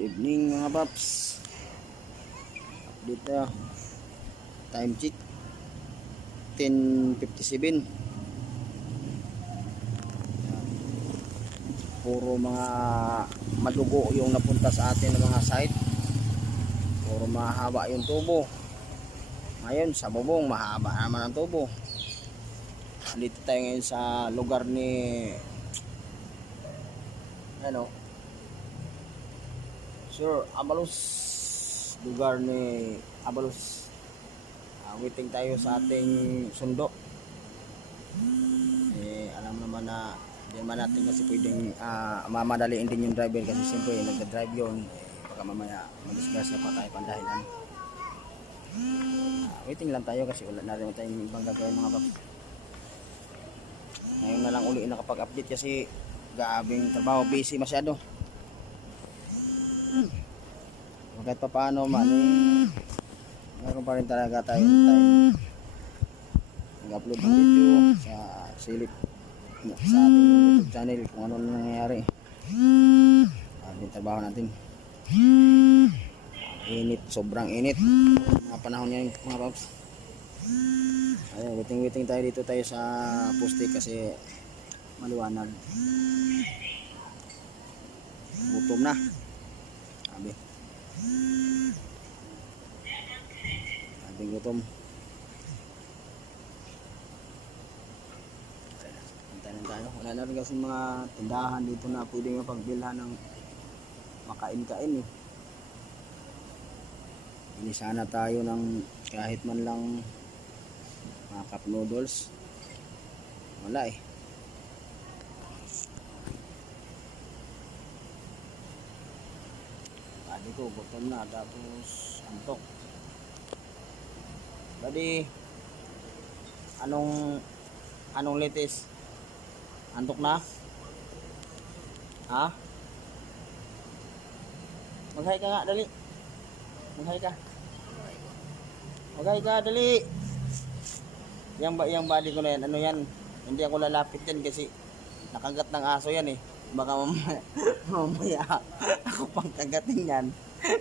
Good evening mga paps. Update tayo. Time check 10:57. Puro mga madugo yung napunta sa atin ng mga site. Puro mahaba yung tubo. Ngayon sa bubong mahaba naman ang tubo. Dito tayo ngayon sa lugar ni Sir Abalos, lugar ni Abalos. Waiting tayo sa ating sundo. Alam naman na hindi naman natin kasi pwedeng mamadaliin din yung driver kasi siyempre nagda-drive yun. Baka mamaya madisgrasya pa tayo pandahilan. Waiting lang tayo kasi wala na rin tayong ibang gagawin mga paps. Ngayon na lang uli nakapag-update kasi gabing trabaho, busy masyado. Kahit pa paano man meron pa rin talaga tayong time mag-upload ng video sa silip sa ating YouTube channel kung ano nangyayari. Yung trabaho natin init, sobrang init mga panahon yan mga paps. Ayun, waiting tayo dito tayo sa poste kasi maliwanag. Gutom na sabi gutom. Hintayin lang tayo. Wala na rin kasi mga tindahan dito na pwede nga pagbilhan ng makain-kain eh. Hindi sana tayo ng kahit man lang mga cup noodles. Wala eh. Tadi ko gutom na tapos antok. Buddy, anong latest? Antok na? Ha? Mag-hi ka nga, dali. Mag-hi ka. Mag-hi ka, dali. Yang body ko na yan, ano yan? Hindi ako lalapit din kasi nakagat ng aso yan eh. Baka mamaya ako pang kagatin yan.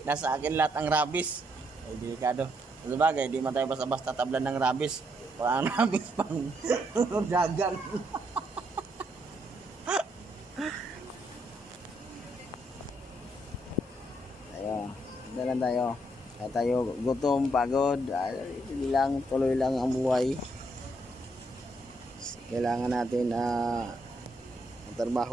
Nasa akin lahat ang rabies. Ay, delikado. Sabagay, di man tayo basta-basta tablan ng rabies. Wala ang rabies pang dagang. Dalan tayo. Kaya tayo gutom, pagod. Tuloy lang ang buhay. Kailangan natin trabaho.